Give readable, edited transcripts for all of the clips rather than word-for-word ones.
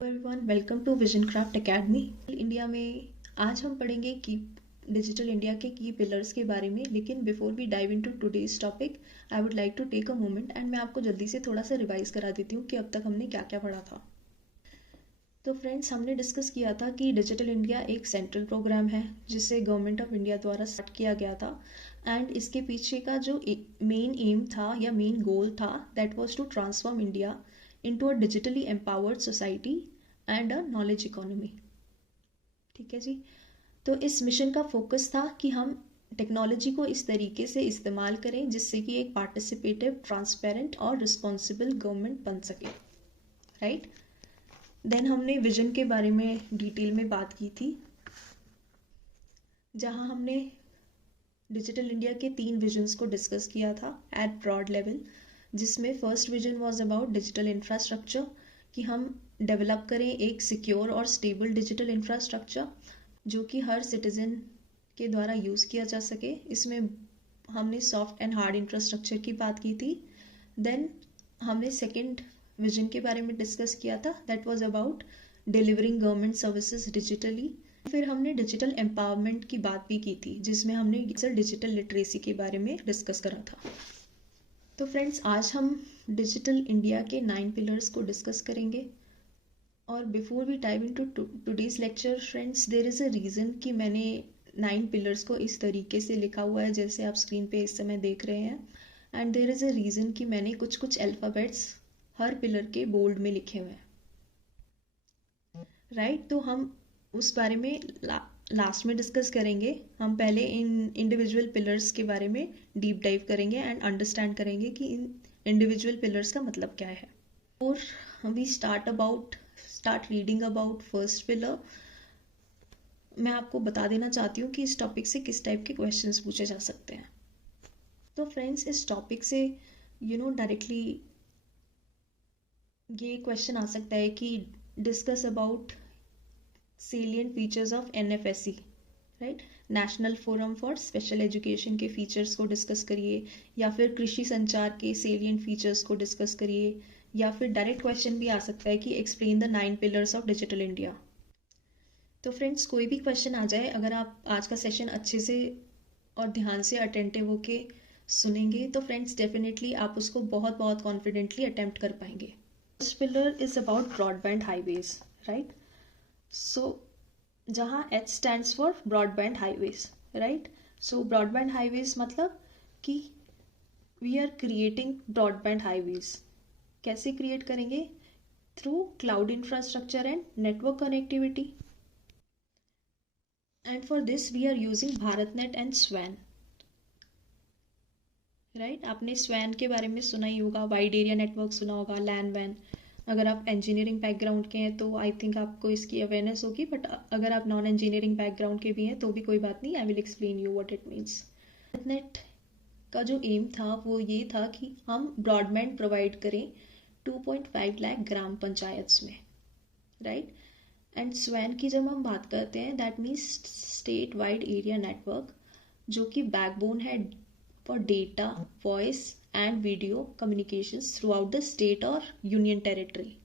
Everyone, welcome to Vision Craft Academy. India में आज हम पढ़ेंगे कि डिजिटल इंडिया के की पिलर्स के बारे में। लेकिन before we dive into today's topic, I would like to take a moment and मैं आपको जल्दी से थोड़ा सा रिवाइज करा देती हूँ कि अब तक हमने क्या क्या पढ़ा था। तो फ्रेंड्स, हमने डिस्कस किया था कि डिजिटल इंडिया एक सेंट्रल प्रोग्राम है जिसे गवर्नमेंट ऑफ इंडिया द्वारा स्टार्ट किया गया था। एंड इसके पीछे का जो मेन एम था या मेन गोल था, that was to transform India into a digitally empowered society and a knowledge economy। ठीक है जी। तो इस मिशन का फोकस था कि हम टेक्नोलॉजी को इस तरीके से इस्तेमाल करें जिससे कि एक पार्टिसिपेटिव, ट्रांसपेरेंट और रिस्पॉन्सिबल गवर्नमेंट बन सके। राइट। देन हमने विजन के बारे में डिटेल में बात की थी, जहां हमने डिजिटल इंडिया के 3 विजन्स को डिस्कस किया था एट ब्रॉड लेवल, जिसमें first vision was about digital infrastructure, कि हम डेवलप करें एक सिक्योर और स्टेबल डिजिटल इंफ्रास्ट्रक्चर जो कि हर सिटीजन के द्वारा यूज़ किया जा सके। इसमें हमने सॉफ्ट एंड हार्ड इंफ्रास्ट्रक्चर की बात की थी। देन हमने सेकेंड विजन के बारे में डिस्कस किया था, that was about delivering government services digitally. फिर हमने डिजिटल एम्पावरमेंट की बात भी की थी, जिसमें हमने डिजिटल लिटरेसी के बारे में डिस्कस करा था। तो फ्रेंड्स, आज हम डिजिटल इंडिया के 9 पिलर्स को डिस्कस करेंगे। और before we dive into today's lecture friends, there is a reason कि मैंने 9 पिलर्स को इस तरीके से लिखा हुआ है जैसे आप स्क्रीन पे इस समय देख रहे हैं। And there is a reason कि मैंने कुछ कुछ अल्फ़ाबेट्स हर पिलर के बोल्ड में लिखे हुए हैं। राइट। तो हम उस बारे में लास्ट में डिस्कस करेंगे। हम पहले इन इंडिविजुअल पिलर्स के बारे में डीप डाइव करेंगे एंड अंडरस्टैंड करेंगे कि इन इंडिविजुअल पिलर्स का मतलब क्या है। और we start reading about first pillar. मैं आपको बता देना चाहती हूँ कि इस टॉपिक से किस टाइप के क्वेश्चंस पूछे जा सकते हैं। तो फ्रेंड्स, इस टॉपिक से डायरेक्टली ये क्वेश्चन आ सकता है कि discuss about salient features of NFSE, right, national forum for special education के फीचर्स को डिस्कस करिए, या फिर कृषि संचार के salient फीचर्स को डिस्कस करिए, या फिर डायरेक्ट क्वेश्चन भी आ सकता है कि explain the 9 pillars of digital India. तो फ्रेंड्स, कोई भी क्वेश्चन आ जाए, अगर आप आज का सेशन अच्छे से और ध्यान से अटेंटिव होके सुनेंगे तो फ्रेंड्स डेफिनेटली आप उसको बहुत बहुत कॉन्फिडेंटली अटेम्प्ट कर पाएंगे। First pillar is about broadband highways, right. So जहाँ H stands for broadband highways, right. So broadband highways मतलब कि we are creating broadband highways. कैसे क्रिएट करेंगे? Through cloud infrastructure and network connectivity. And for this we are using BharatNet and स्वैन, right. आपने स्वैन के बारे में सुना ही होगा, वाइड एरिया नेटवर्क सुना होगा, लैन वैन। अगर आप इंजीनियरिंग बैकग्राउंड के हैं तो आई थिंक आपको इसकी अवेयरनेस होगी, बट अगर आप नॉन इंजीनियरिंग बैकग्राउंड के भी हैं तो भी कोई बात नहीं, I will explain you what it means. Net का जो एम था वो ये था कि हम ब्रॉडबैंड प्रोवाइड करें 2.5 लाख ग्राम पंचायत में, राइट। एंड स्वैन की जब हम बात करते हैं, that means state wide area network, जो कि बैकबोन है for data, voice and video communications throughout the state और यूनियन टेरिटरी।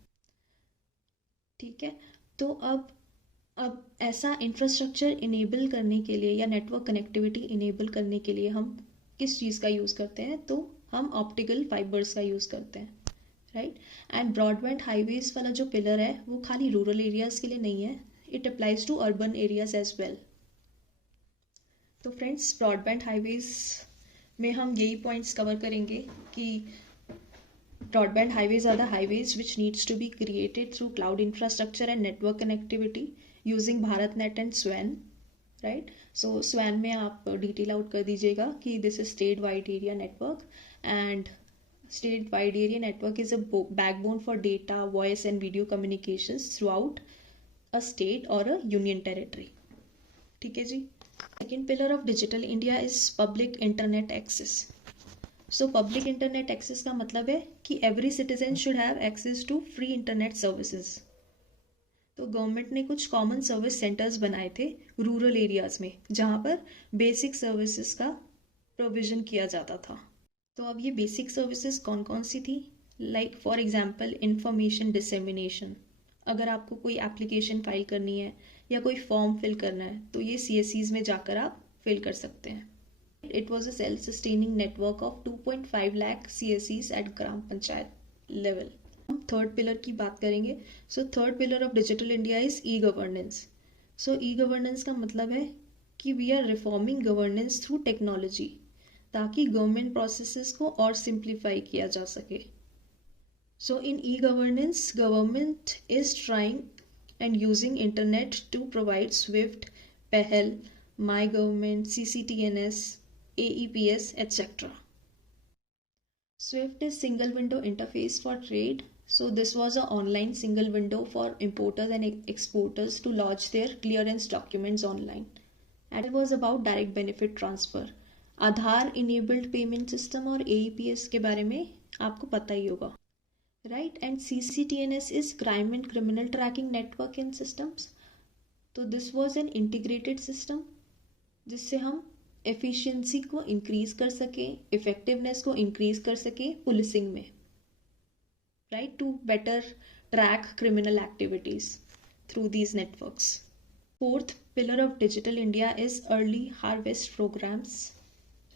ठीक है। तो अब ऐसा इंफ्रास्ट्रक्चर इनेबल करने के लिए या नेटवर्क कनेक्टिविटी इनेबल करने के लिए हम किस चीज़ का यूज़ करते हैं? तो हम ऑप्टिकल फाइबर्स का यूज़ करते हैं, राइट। एंड ब्रॉडबैंड हाईवेज वाला जो पिलर है वो खाली रूरल एरियाज के लिए नहीं है, it applies to urban areas as well. तो फ्रेंड्स, ब्रॉडबैंड हाईवेज में हम यही पॉइंट्स कवर करेंगे कि broadband highways are the highways which needs to be created through cloud infrastructure and network connectivity using BharatNet and स्वैन, राइट। सो swan में आप detail out कर दीजिएगा कि this is state wide area network, and state wide area network is a backbone for data, voice and video communications through out a state और a union territory. ठीक है जी। Second pillar of digital India is public internet access. So public internet access का मतलब है कि every citizen should have access to free internet services. तो government ने कुछ कॉमन सर्विस सेंटर्स बनाए थे रूरल एरियाज में, जहाँ पर बेसिक सर्विसेज का प्रोविजन किया जाता था। तो अब ये बेसिक सर्विसेज कौन कौन सी थी? Like for example information dissemination, अगर आपको कोई एप्लीकेशन फाइल करनी है या कोई फॉर्म फिल करना है तो ये CSCs में जाकर आप फिल कर सकते हैं. It was a self-sustaining network of 2.5 lakh CSCs at gram panchayat level. हम थर्ड पिलर की बात करेंगे. So third pillar of digital India is e governance. So e governance का मतलब है कि we are reforming governance through technology, ताकि गवर्नमेंट प्रोसेसेस को और सिंप्लीफाई किया जा सके. So in e-governance, government is trying and using internet to provide SWIFT, PEHL, My Government, CCTNS, AEPS, etc. SWIFT is single window interface for trade. So this was an online single window for importers and exporters to lodge their clearance documents online. And it was about direct benefit transfer. Aadhaar enabled payment system और AEPS के बारे में आपको पता ही होगा. Right, and CCTNS is crime and criminal tracking network and systems. तो this was an integrated system जिससे हम efficiency को increase कर सके, effectiveness को increase कर सके policing में, right, to better track criminal activities through these networks. Fourth pillar of Digital India is early harvest programs,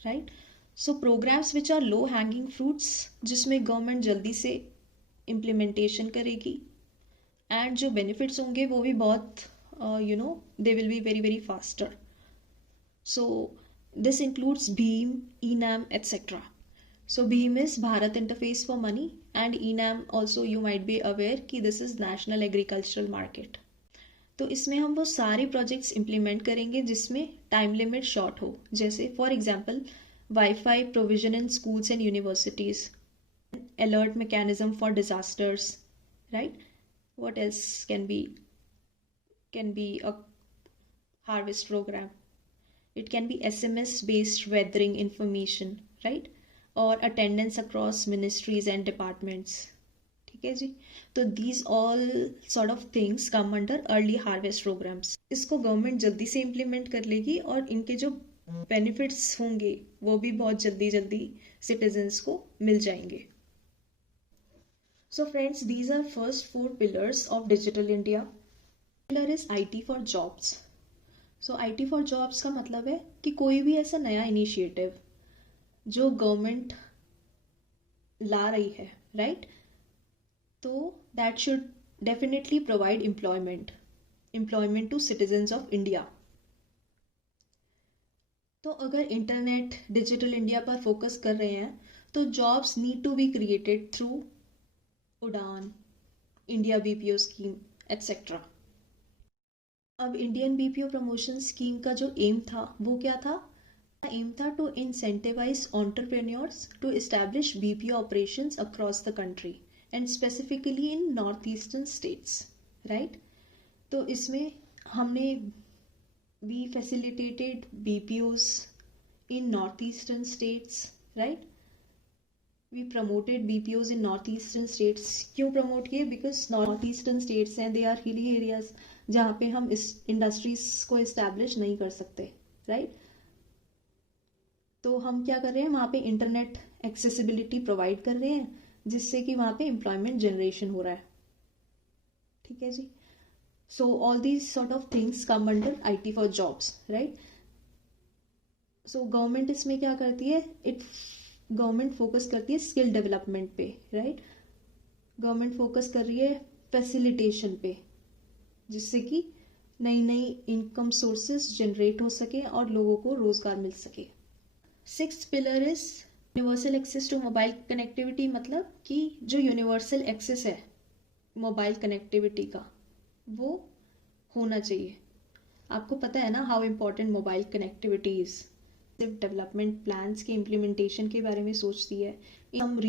right? So programs which are low hanging fruits जिसमें government जल्दी से implementation करेगी, and जो benefits होंगे वो भी बहुत they will be very very faster. So this includes Bhim, ई-नैम etcetera. So Bhim is Bharat interface for money and ई-नैम also you might be aware कि this is national agricultural market. तो इसमें हम वो सारे प्रोजेक्ट्स इम्प्लीमेंट करेंगे जिसमें टाइम लिमिट शॉर्ट हो, जैसे for example wifi provision in schools and universities, alert mechanism for disasters, right? What else can be a harvest program? It can be SMS based weathering information, right? Or attendance across ministries and departments. ठीक है जी. तो these all sort of things come under early harvest programs. इसको government जल्दी से implement कर लेगी और इनके जो बेनिफिट्स होंगे वो भी बहुत जल्दी जल्दी सिटीजन्स को मिल जाएंगे. So friends, these are first 4 pillars of Digital India. Pillar is IT for jobs. So IT for jobs का मतलब है कि कोई भी ऐसा नया इनिशिएटिव जो गवर्नमेंट ला रही है, राइट, तो that should definitely provide employment to citizens of India. तो अगर इंटरनेट डिजिटल इंडिया पर फोकस कर रहे हैं तो jobs need to be created through Udaan, India BPO scheme etcetera. अब इंडियन BPO प्रमोशन स्कीम का जो एम था वो क्या था? एम था to incentivize entrepreneurs to establish BPO operations across the country and specifically in north eastern states, right. तो इसमें हमने we facilitated BPOs in north eastern states, right. We promoted BPOs in northeastern states. क्यों promote किए? Because north eastern states हैं, they are hilly areas जहाँ पे हम इस इंडस्ट्रीज को इस्टेब्लिश नहीं कर सकते, राइट. तो हम क्या कर रहे हैं, वहाँ पे इंटरनेट एक्सेसिबिलिटी प्रोवाइड कर रहे हैं जिससे कि वहाँ पे एम्प्लॉयमेंट जनरेशन हो रहा है. ठीक है जी. So all these sort of things come under IT for jobs, right. So government इसमें क्या करती है, गवर्नमेंट फोकस करती है स्किल डेवलपमेंट पे, राइट. गवर्नमेंट फोकस कर रही है फैसिलिटेशन पे जिससे कि नई नई इनकम सोर्सेस जनरेट हो सके और लोगों को रोजगार मिल सके. 6th pillar is universal access to mobile connectivity. मतलब कि जो यूनिवर्सल एक्सेस है मोबाइल कनेक्टिविटी का वो होना चाहिए. आपको पता है ना how important mobile connectivity is. सिर्फ डेवलपमेंट प्लान्स के इम्प्लीमेंटेशन के बारे में सोचती है in some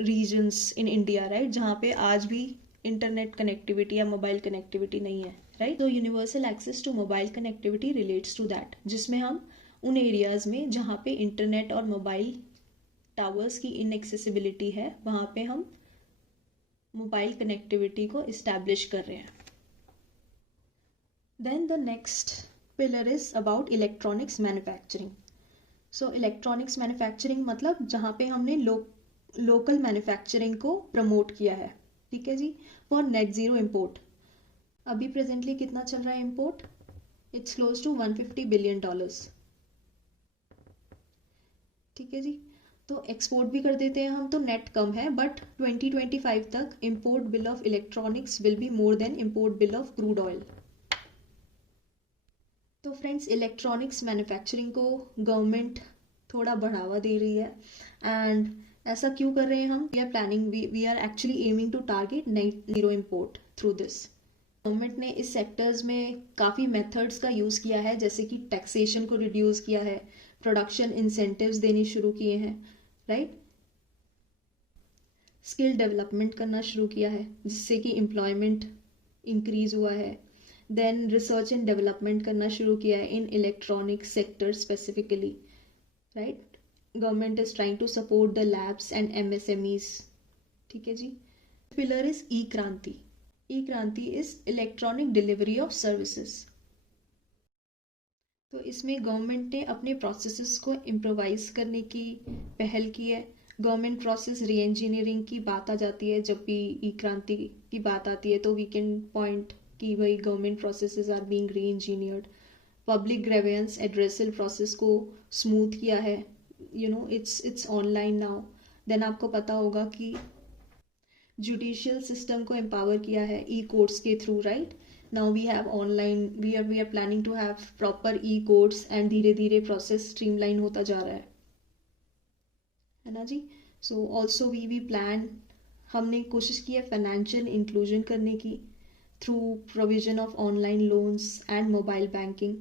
regions in India, right, जहाँ पे आज भी इंटरनेट कनेक्टिविटी या मोबाइल कनेक्टिविटी नहीं है, राइट. तो universal access to mobile connectivity relates to that, जिसमें हम उन एरियाज में जहाँ पे इंटरनेट और मोबाइल टावर्स की इनएक्सेसिबिलिटी है वहाँ पे हम मोबाइल कनेक्टिविटी को इस्टेब्लिश कर रहे हैं. Then the next pillar is about electronics manufacturing. So electronics manufacturing मतलब जहाँ पे हमने लोकल मैन्युफैक्चरिंग को प्रमोट किया है, ठीक है जी। फॉर नेट ज़ीरो इम्पोर्ट, अभी प्रेजेंटली कितना चल रहा है import? It's close to $150 billion. ठीक है जी। तो एक्सपोर्ट भी कर देते हैं हम, तो नेट कम है, बट 2025 तक import bill of electronics will be more than import bill of crude oil. तो फ्रेंड्स, इलेक्ट्रॉनिक्स मैन्युफैक्चरिंग को गवर्नमेंट थोड़ा बढ़ावा दे रही है। एंड ऐसा क्यों कर रहे हैं हम? We are planning, we are actually aiming to target net zero import through this. Government ने इस सेक्टर्स में काफ़ी मेथड्स का यूज़ किया है, जैसे कि टैक्सेशन को रिड्यूस किया है, प्रोडक्शन इंसेंटिव्स देने शुरू किए हैं, राइट। स्किल डेवलपमेंट करना शुरू किया है, जिससे कि एम्प्लॉयमेंट इंक्रीज हुआ है। देन रिसर्च एंड डेवलपमेंट करना शुरू किया है in electronic sector specifically, right. Government is trying to support the labs and MSMEs. ठीक है जी। Pillar is e Kranti. E Kranti is electronic delivery of services. तो इसमें गवर्नमेंट ने अपने प्रोसेसेस को इम्प्रोवाइज करने की पहल की है। गवर्नमेंट प्रोसेस री इंजीनियरिंग की बात आ जाती है, जब भी ई क्रांति की बात आती है तो वी कैन पॉइंट कि भाई गवर्नमेंट प्रोसेसेस आर बीइंग री engineered. Public grievance addressal process को स्मूथ किया है, इट्स ऑनलाइन नाउ। देन आपको पता होगा कि जुडिशियल सिस्टम को एम्पावर किया है ई कोर्ट्स के through, right. Now we have online, we are planning to have proper e courts, and धीरे धीरे प्रोसेस स्ट्रीमलाइन होता जा रहा है ना जी। सो ऑल्सो वी प्लान, हमने कोशिश की है फाइनेंशियल इंक्लूजन करने की through provision of online loans and mobile banking.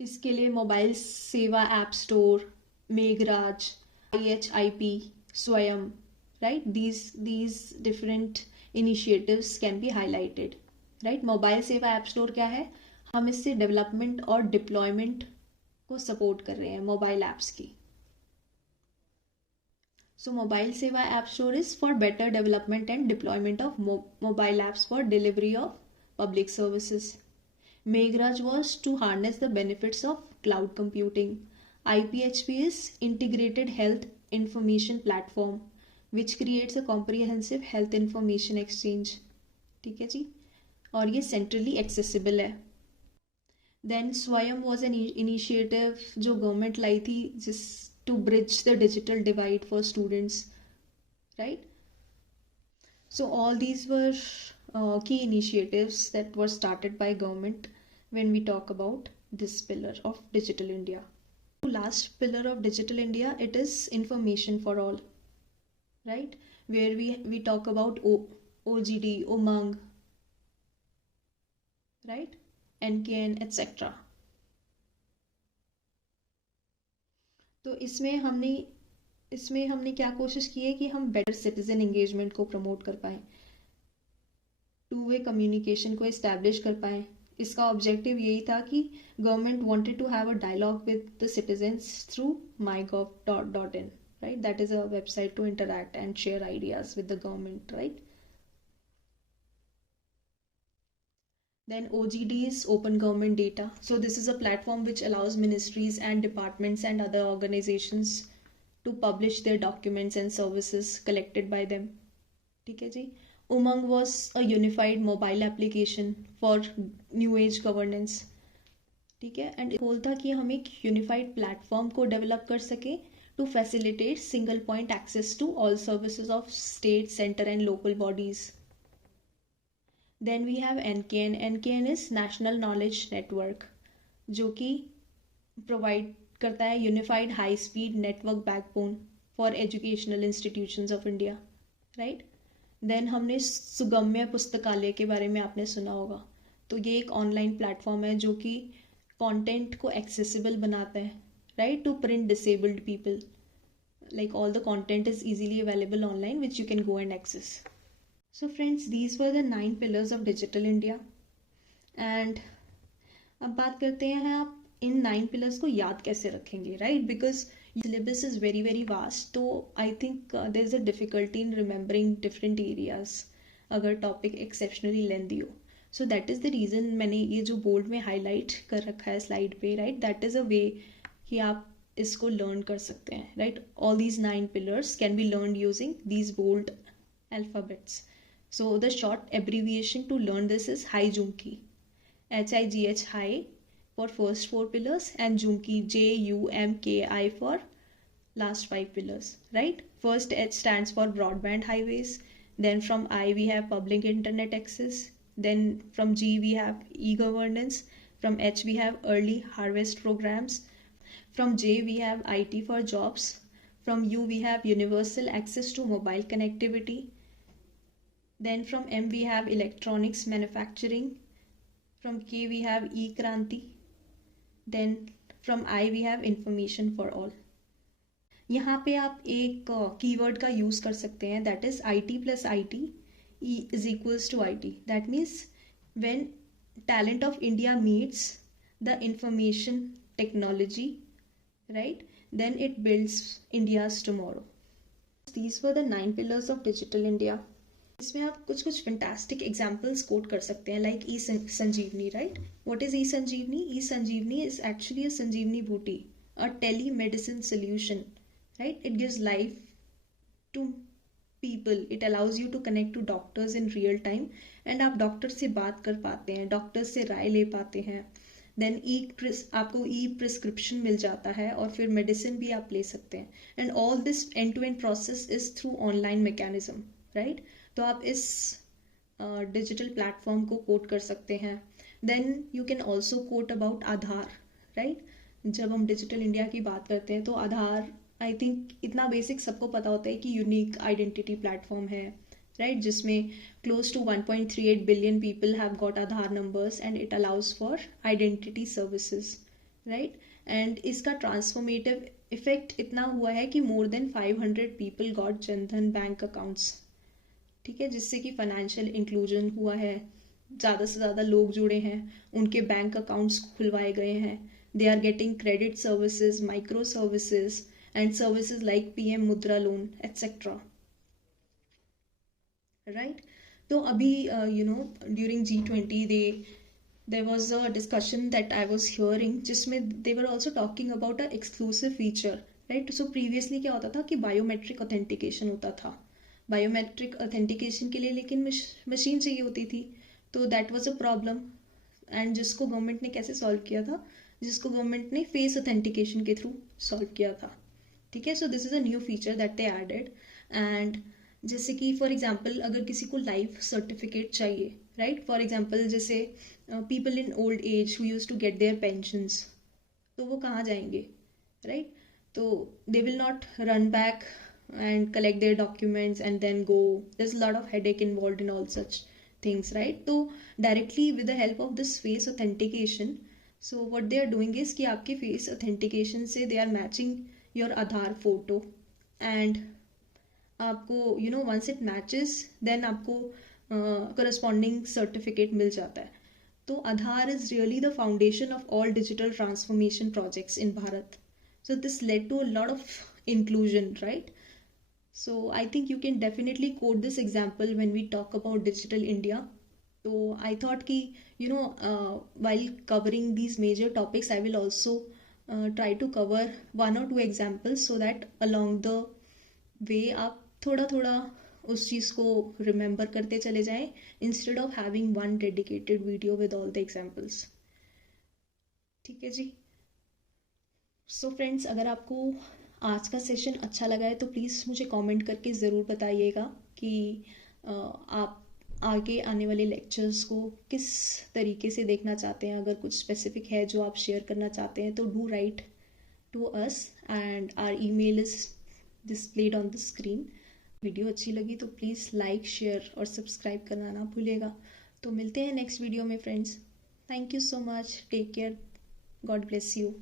इसके लिए mobile Seva app store, MeghRaj, IHIP, स्वयं, right, these different initiatives can be highlighted, right। Mobile Seva app store क्या है? हम इससे डेवलपमेंट और डिप्लॉयमेंट को सपोर्ट कर रहे हैं मोबाइल ऐप्स की। सो mobile Seva app store is for better development and deployment of mobile apps for delivery of public services. Meghraj was to harness the benefits of cloud computing. IPHP is Integrated Health Information Platform, which creates a comprehensive health information exchange. ठीक है जी। और ये centrally accessible है। Then स्वयं was an initiative जो government लाई थी, जिस to bridge the digital divide for students, right. So all these were key initiatives that were started by government when we talk about this pillar of Digital India. The last pillar of Digital India, it is information for all, right? Where we talk about OGD, Umang, right? NKN, etc. तो इसमें हमने क्या कोशिश की है कि हम better citizen engagement को प्रमोट कर पाएँ, टू वे कम्युनिकेशन को इस्टेब्लिश कर पाएँ। इसका ऑब्जेक्टिव यही था कि government wanted to have a dialogue with the citizens through mygov.in, right? That is a website to interact and share ideas with the government, right? Then OGD is Open Government Data. So this is a platform which allows ministries and departments and other organizations to publish their documents and services collected by them. ठीक है जी। Umang was a unified mobile application for new age governance. ठीक है। And गोल था कि हम एक unified platform को develop कर सके to facilitate single point access to all services of state, centre and local bodies. Then we have NKN. NKN is national knowledge network, जो कि प्रोवाइड करता है unified high speed network backbone for educational institutions of India, right. Then हमने सुगम्य पुस्तकालय के बारे में आपने सुना होगा। तो ये एक ऑनलाइन प्लेटफॉर्म है जो कि कंटेंट को एक्सेसिबल बनाता है, right, to print disabled people. Like all the content is easily available online which you can go and access. So friends, these were the 9 pillars of Digital India. And अब बात करते हैं आप इन 9 pillars को याद कैसे रखेंगे, right, because syllabus is very very vast. तो I think there is a difficulty in remembering different areas अगर टॉपिक एक्सेप्शनली लेंदी हो। So that is the reason मैंने ये जो बोर्ड में हाईलाइट कर रखा है स्लाइड पे, right, that is a way कि आप इसको लर्न कर सकते हैं, right. All these 9 pillars can be learn using these bold alphabets. So the short abbreviation to learn this is HIJUMKI. HIGH high for first 4 pillars and JUMKI JUMKI for last 5 pillars, right? First H stands for broadband highways. Then from I we have public internet access. Then from G we have e-governance. From H we have early harvest programs. From J we have IT for jobs. From U we have universal access to mobile connectivity. Then from M we have electronics manufacturing. From K we have e-kranti. Then from I we have information for all. यहाँ पे आप एक keyword का use कर सकते हैं, that is IT plus IT is equals to IT. That means when talent of India meets the information technology, right, then it builds India's tomorrow. These were the 9 pillars of digital India. इसमें आप कुछ कुछ fantastic examples coat कर सकते हैं, like e Sanjeevani, right. What is e Sanjeevani? E Sanjeevani is actually a Sanjeevani booti, a telemedicine solution, right? It gives life to people. It allows you to connect to doctors in real time and आप doctor से बात कर पाते हैं, doctor से राय ले पाते हैं. देन आपको ई प्रिस्क्रिप्शन मिल जाता है और फिर मेडिसिन भी आप ले सकते हैं. And all this end to end process is through online mechanism, right. तो आप इस डिजिटल प्लेटफॉर्म को कोट कर सकते हैं. Then you can also quote about Aadhaar, right. जब हम डिजिटल इंडिया की बात करते हैं तो आधार, आई थिंक इतना बेसिक सबको पता होता है कि यूनिक आइडेंटिटी प्लेटफॉर्म है, राइट, जिसमें close to 1.38 billion people have got Aadhaar numbers and it allows for identity services, right. And इसका ट्रांसफॉर्मेटिव इफेक्ट इतना हुआ है कि more than 500 people got Jan Dhan bank accounts, ठीक है, जिससे कि फाइनेंशियल इंक्लूजन हुआ है, ज़्यादा से ज़्यादा लोग जुड़े हैं, उनके बैंक अकाउंट्स खुलवाए गए हैं. They are getting credit services, micro services and services like PM Mudra loan, etc. Right? So abhi during G20 there was a discussion that I was hearing जिसमें they were also talking about a exclusive feature, right? So previously क्या होता था कि biometric authentication होता था. Biometric authentication के लिए लेकिन मशीन चाहिए होती थी, तो that was a problem. and जिसको गवर्नमेंट ने कैसे सॉल्व किया था? जिसको गवर्नमेंट ने फेस ऑथेंटिकेशन के थ्रू सॉल्व किया था, ठीक है. So this is a new feature that they added. And जैसे कि फॉर एग्जांपल अगर किसी को लाइफ सर्टिफिकेट चाहिए, राइट, फॉर एग्जांपल जैसे people in old age who used to get their pensions, तो वो कहाँ जाएंगे, राइट. तो they will not run back and collect their documents and then go. There's a lot of headache involved in all such things, right? So directly with the help of this face authentication, so what they are doing is कि आपके face authentication से they are matching your Aadhaar photo and आपको once it matches then आपको corresponding certificate मिल जाता है. तो Aadhaar is really the foundation of all digital transformation projects in Bharat. So this led to a lot of inclusion, right? So I think you can definitely quote this example when we talk about digital India. So I thought ki while covering these major topics I will also try to cover 1 or 2 examples so that along the way आप थोड़ा थोड़ा उस चीज़ को remember करते चले जाएं instead of having one dedicated video with all the examples. ठीक है जी. So friends, अगर आपको आज का सेशन अच्छा लगा है तो प्लीज़ मुझे कमेंट करके ज़रूर बताइएगा कि आप आगे आने वाले लेक्चर्स को किस तरीके से देखना चाहते हैं. अगर कुछ स्पेसिफिक है जो आप शेयर करना चाहते हैं तो do write to us and our email is displayed on the screen. Video अच्छी लगी तो प्लीज़ लाइक, शेयर और सब्सक्राइब करना ना भूलिएगा. तो मिलते हैं नेक्स्ट वीडियो में friends. Thank you so much. Take care. God bless you.